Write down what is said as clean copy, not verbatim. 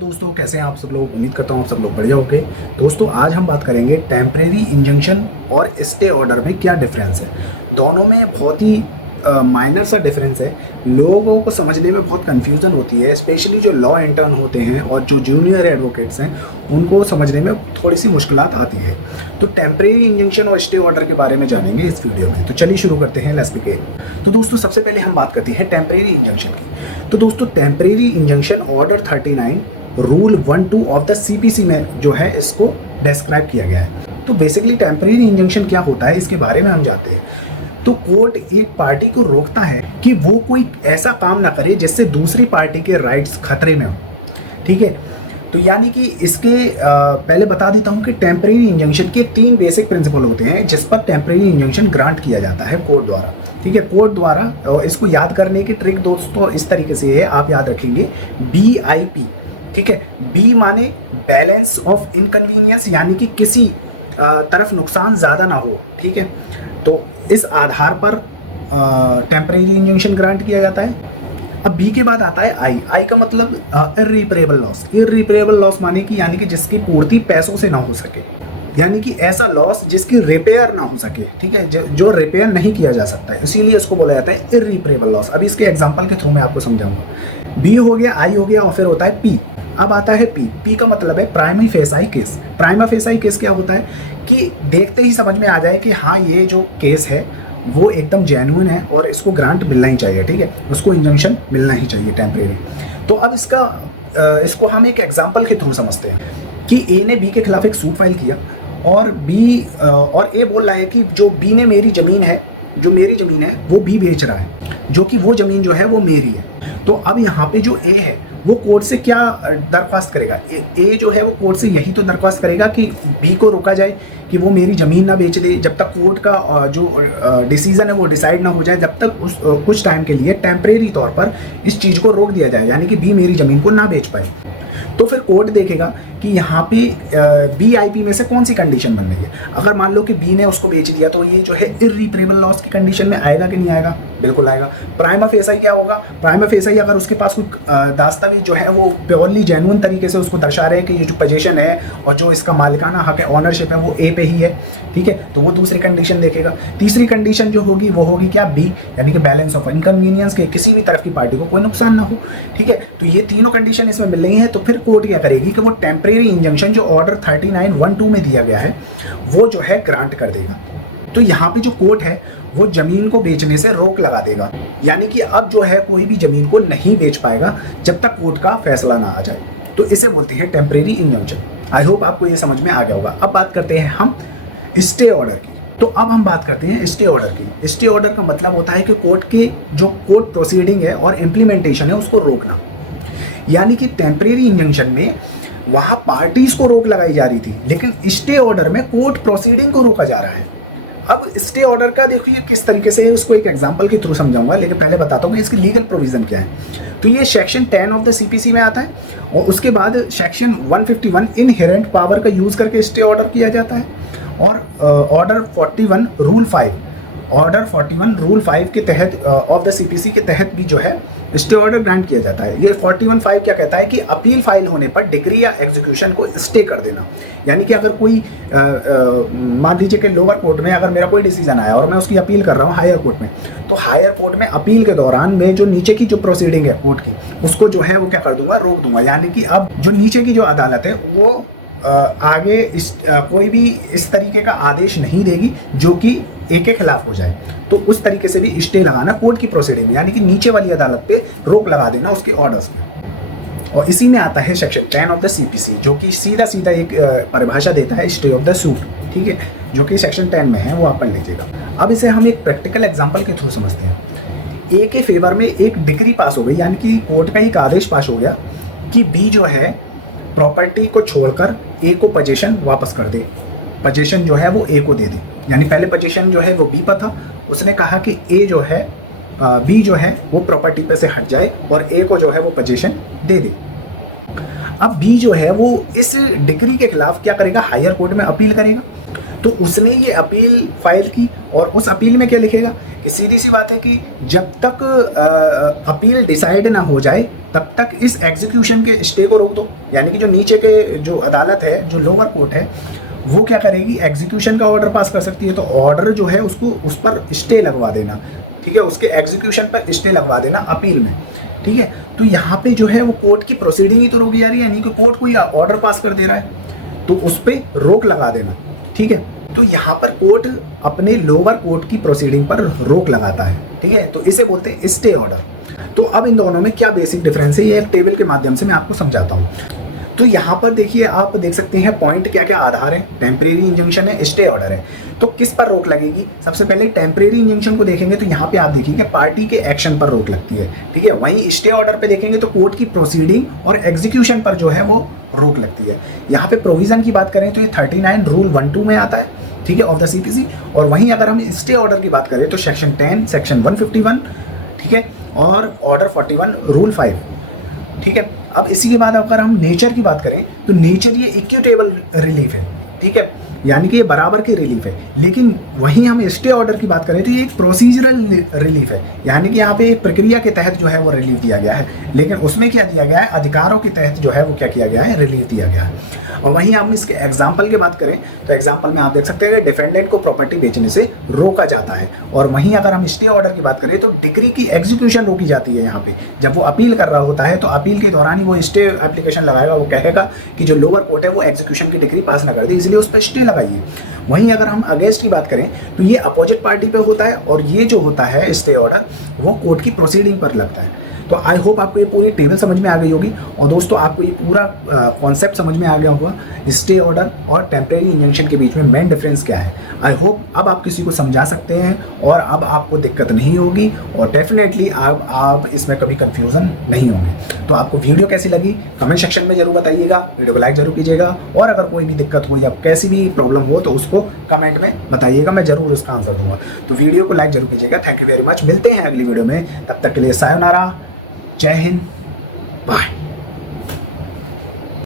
दोस्तों, कैसे हैं आप सब लोग। उम्मीद करता हूँ आप सब लोग बढ़िया होंगे। दोस्तों, आज हम बात करेंगे टेम्परेरी इंजंक्शन और स्टे ऑर्डर में क्या डिफरेंस है। दोनों में बहुत ही माइनर सा डिफरेंस है। लोगों को समझने में बहुत कंफ्यूजन होती है, स्पेशली जो लॉ इंटर्न होते हैं और जो जूनियर एडवोकेट्स हैं उनको समझने में थोड़ी सी मुश्किलात आती है। तो टेम्परेरी इंजंक्शन और स्टे ऑर्डर के बारे में जानेंगे इस वीडियो में। तो चलिए शुरू करते हैं, लेट्स बिगिन। तो दोस्तों, सबसे पहले हम बात करते हैं टेम्परेरी इंजंक्शन की। तो दोस्तों, temporary injunction order 39 rule 1-2 of the CPC में जो है इसको डिस्क्राइब किया गया है। तो बेसिकली टेम्परेरी इंजंक्शन क्या होता है इसके बारे में हम जानते हैं। तो कोर्ट एक पार्टी को रोकता है कि वो कोई ऐसा काम ना करे जिससे दूसरी पार्टी के राइट्स खतरे में हो। ठीक है, तो यानी कि इसके पहले बता देता हूँ कि टेम्परेरी इंजंक्शन के 3 बेसिक प्रिंसिपल होते हैं जिस पर टेम्परेरी इंजंक्शन ग्रांट किया जाता है कोर्ट द्वारा। ठीक है, कोर्ट द्वारा। और इसको याद करने की ट्रिक दोस्तों इस तरीके से है, आप याद रखेंगे BIP। ठीक है, बी माने बैलेंस ऑफ इनकन्वीनियंस, यानी कि किसी तरफ नुकसान ज़्यादा ना हो। ठीक है, तो इस आधार पर टेम्परेरी इंजंक्शन ग्रांट किया जाता है। अब बी के बाद आता है आई का मतलब इर्रिपरेबल लॉस। इर्रिपरेबल लॉस माने कि यानी कि जिसकी पूर्ति पैसों से ना हो सके, यानी कि ऐसा लॉस जिसकी रिपेयर ना हो सके। ठीक है, जो रिपेयर नहीं किया जा सकता है, इसीलिए इसको बोला जाता है इर्रिपरेबल लॉस। अभी इसके एग्जांपल के थ्रू मैं आपको समझाऊंगा। बी हो गया, आई हो गया, और फिर होता है पी। अब आता है पी का मतलब है prima facie case. Prima facie case क्या होता है कि देखते ही समझ में आ जाए कि हाँ, ये जो केस है वो एकदम जेन्युइन है और इसको ग्रांट मिलना ही चाहिए। ठीक है, उसको इंजंक्शन मिलना ही चाहिए टेम्परेरी। तो अब इसको हम एक एग्जांपल के थ्रू समझते हैं कि ए ने बी के खिलाफ एक सूट फाइल किया और ए बोल रहा है कि जो बी ने मेरी ज़मीन है, जो मेरी ज़मीन है वो बी बेच रहा है, जो कि वो ज़मीन जो है वो मेरी है। तो अब यहाँ पे जो ए है वो कोर्ट से क्या दरख्वास्त करेगा। ए जो है वो कोर्ट से यही तो दरख्वास्त करेगा कि बी को रोका जाए कि वो मेरी ज़मीन ना बेच दे, जब तक कोर्ट का जो डिसीज़न है वो डिसाइड ना हो जाए, जब तक कुछ टाइम के लिए टेम्परेरी तौर पर इस चीज़ को रोक दिया जाए, यानी कि बी मेरी ज़मीन को ना बेच पाए। तो फिर कोर्ट देखेगा कि यहाँ पे BIP में से कौन सी कंडीशन बन रही है। अगर मान लो कि बी ने उसको बेच दिया तो ये जो है इर्रिपरेबल लॉस की कंडीशन में आएगा कि नहीं आएगा, बिल्कुल आएगा। प्राइमा फेसाई क्या होगा, प्राइमा फेसाई अगर उसके पास कोई दस्तावेज जो है वो प्योरली जेन्युइन तरीके से उसको दर्शा रहे हैं कि ये जो पोजीशन है और जो इसका मालिकाना हक है, ऑनरशिप है, वो ए पे ही है। ठीक है, तो वो दूसरी कंडीशन देखेगा। तीसरी कंडीशन जो होगी वो होगी क्या, बी, यानी कि बैलेंस ऑफ इनकन्वीनियंस, के किसी भी तरफ की पार्टी को कोई नुकसान ना हो। ठीक है, तो ये तीनों कंडीशन इसमें मिल रही हैं। तो फिर कोर्ट क्या करेगी कि वो टेम्परेरी इंजंक्शन जो ऑर्डर 39(1)(2) में दिया गया है वो जो है ग्रांट कर देगा। तो यहाँ पे जो कोर्ट है वो जमीन को बेचने से रोक लगा देगा, यानी कि अब जो है कोई भी जमीन को नहीं बेच पाएगा जब तक कोर्ट का फैसला ना आ जाए। तो इसे बोलते हैं टेम्परेरी इंजंक्शन। आई होप आपको ये समझ में आ गया होगा। अब बात करते हैं हम स्टे ऑर्डर की। तो अब हम बात करते हैं स्टे ऑर्डर की। स्टे ऑर्डर का मतलब होता है कि कोर्ट के जो कोर्ट प्रोसीडिंग है और इम्प्लीमेंटेशन है उसको रोकना। यानी कि टेम्परेरी इंजंक्शन में वहाँ पार्टीज को रोक लगाई जा रही थी, लेकिन स्टे ऑर्डर में कोर्ट प्रोसीडिंग को रोका जा रहा है। अब स्टे ऑर्डर का देखिए किस तरीके से है, उसको एक एग्जांपल के थ्रू समझाऊंगा, लेकिन पहले बताता हूँ कि इसकी लीगल प्रोविजन क्या है। तो ये सेक्शन 10 ऑफ द CPC में आता है और उसके बाद सेक्शन 151 इनहेरेंट पावर का यूज करके स्टे ऑर्डर किया जाता है। और ऑर्डर 41 रूल 5 के तहत ऑफ द CPC के तहत भी जो है स्टे ऑर्डर ग्रांट किया जाता है। ये 41(5) क्या कहता है कि अपील फाइल होने पर डिग्री या एग्जीक्यूशन को स्टे कर देना। यानी कि अगर कोई मान लीजिए कि लोअर कोर्ट में अगर मेरा कोई डिसीजन आया और मैं उसकी अपील कर रहा हूँ हायर कोर्ट में, तो हायर कोर्ट में अपील के दौरान मैं जो नीचे की जो प्रोसीडिंग है कोर्ट की, उसको जो है वो क्या कर दूंगा, रोक दूंगा। यानी कि अब जो नीचे की जो अदालत है वो आगे कोई भी इस तरीके का आदेश नहीं देगी जो कि ए के खिलाफ हो जाए। तो उस तरीके से भी स्टे लगाना कोर्ट की प्रोसीडिंग में, यानी कि नीचे वाली अदालत पे रोक लगा देना उसके ऑर्डर्स में। और इसी में आता है सेक्शन 10 ऑफ द CPC जो कि सीधा सीधा एक परिभाषा देता है स्टे ऑफ द सूट। ठीक है, जो कि सेक्शन 10 में है, वो आप पढ़ लीजिएगा। अब इसे हम एक प्रैक्टिकल एग्जाम्पल के थ्रू समझते हैं। ए के फेवर में एक डिग्री पास हो गई, यानी कि कोर्ट का एक आदेश पास हो गया कि बी जो है प्रॉपर्टी को छोड़कर ए को पोजीशन वापस कर दे, पोजीशन जो है वो ए को दे दे। यानी पहले पोजीशन जो है वो बी पर था, उसने कहा कि ए जो है बी जो है वो प्रॉपर्टी पे से हट जाए और ए को जो है वो पोजीशन दे दे। अब बी जो है वो इस डिग्री के खिलाफ क्या करेगा, हायर कोर्ट में अपील करेगा। तो उसने ये अपील फाइल की और उस अपील में क्या लिखेगा कि सीधी सी बात है कि जब तक अपील डिसाइड ना हो जाए तब तक इस एग्जीक्यूशन के स्टे को रोक दो। यानी कि जो नीचे के जो अदालत है, जो लोअर कोर्ट है, वो क्या करेगी, एग्जीक्यूशन का ऑर्डर पास कर सकती है। तो ऑर्डर जो है उसको उस पर स्टे लगवा देना, ठीक है, उसके एग्जीक्यूशन पर स्टे लगवा देना अपील में, ठीक है। तो यहाँ पे जो है वो कोर्ट की प्रोसीडिंग ही तो रोकी जा रही है, यानी कि कोर्ट कोई ऑर्डर पास कर दे रहा है तो उस पर रोक लगा देना, ठीक है। तो यहाँ पर कोर्ट अपने लोअर कोर्ट की प्रोसीडिंग पर रोक लगाता है, ठीक है। तो इसे बोलते हैं स्टे ऑर्डर। तो अब इन दोनों में क्या बेसिक डिफरेंस है, ये एक टेबल के माध्यम से मैं आपको समझाता हूँ। तो यहाँ पर देखिए, आप देख सकते हैं पॉइंट क्या क्या आधार है, टेम्परेरी इंजंक्शन है, स्टे ऑर्डर है। तो किस पर रोक लगेगी, सबसे पहले टेम्परेरी इंजंक्शन को देखेंगे तो यहाँ पे आप देखिए पार्टी के एक्शन पर रोक लगती है, ठीक है। वहीं स्टे ऑर्डर पे देखेंगे तो कोर्ट की प्रोसीडिंग और एग्जीक्यूशन पर जो है वो रोक लगती है। यहाँ पे प्रोविजन की बात करें तो ये 39 रूल 1-2 में आता है, ठीक है, ऑफ द सीपीसी। और वहीं अगर हम स्टे ऑर्डर की बात करें तो सेक्शन 10, सेक्शन 151, ठीक है, और ऑर्डर 41 रूल 5, ठीक है। अब इसी के बाद अगर हम नेचर की बात करें तो नेचर ये इक्विटेबल रिलीफ है, ठीक है, यानी कि ये बराबर की रिलीफ है। लेकिन वहीं हम स्टे ऑर्डर की बात करें तो ये एक प्रोसीजरल रिलीफ है, यानी कि यहाँ पे एक प्रक्रिया के तहत जो है वो रिलीफ दिया गया है, लेकिन उसमें क्या दिया गया है, अधिकारों के तहत जो है वो क्या किया गया है, रिलीफ दिया गया है। और वहीं हम इसके एग्जाम्पल की बात करें तो एग्जाम्पल में आप देख सकते हैं कि डिफेंडेंट को प्रॉपर्टी बेचने से रोका जाता है। और वहीं अगर हम स्टे ऑर्डर की बात करें तो डिक्री की एग्जीक्यूशन रोकी जाती है। यहाँ पे जब वो अपील कर रहा होता है तो अपील के दौरान ही वो स्टे एप्लीकेशन लगाएगा, वो कहेगा कि जो लोअर कोर्ट है वो एग्जीक्यूशन की डिक्री पास ना कर दे, इसलिए उस पर स्टे लगाइए। वहीं अगर हम अगेंस्ट की बात करें तो ये अपोजिट पार्टी पे होता है, और ये जो होता है स्टे ऑर्डर वो कोर्ट की प्रोसीडिंग पर लगता है। तो आई होप आपको ये पूरी टेबल समझ में आ गई होगी, और दोस्तों आपको ये पूरा कॉन्सेप्ट समझ में आ गया होगा स्टे ऑर्डर और टेम्परेरी इंजंक्शन के बीच में मेन डिफरेंस क्या है। आई होप अब आप किसी को समझा सकते हैं और अब आपको दिक्कत नहीं होगी, और डेफिनेटली आप इसमें कभी कंफ्यूजन नहीं होंगे। तो आपको वीडियो कैसी लगी कमेंट सेक्शन में जरूर बताइएगा, वीडियो को लाइक जरूर कीजिएगा, और अगर कोई भी दिक्कत हो या कैसी भी प्रॉब्लम हो तो उसको कमेंट में बताइएगा, मैं जरूर उसका आंसर दूंगा। तो वीडियो को लाइक जरूर कीजिएगा। थैंक यू वेरी मच, मिलते हैं अगली वीडियो में, तब तक के लिए सायोनारा, जय हिंद, बाय।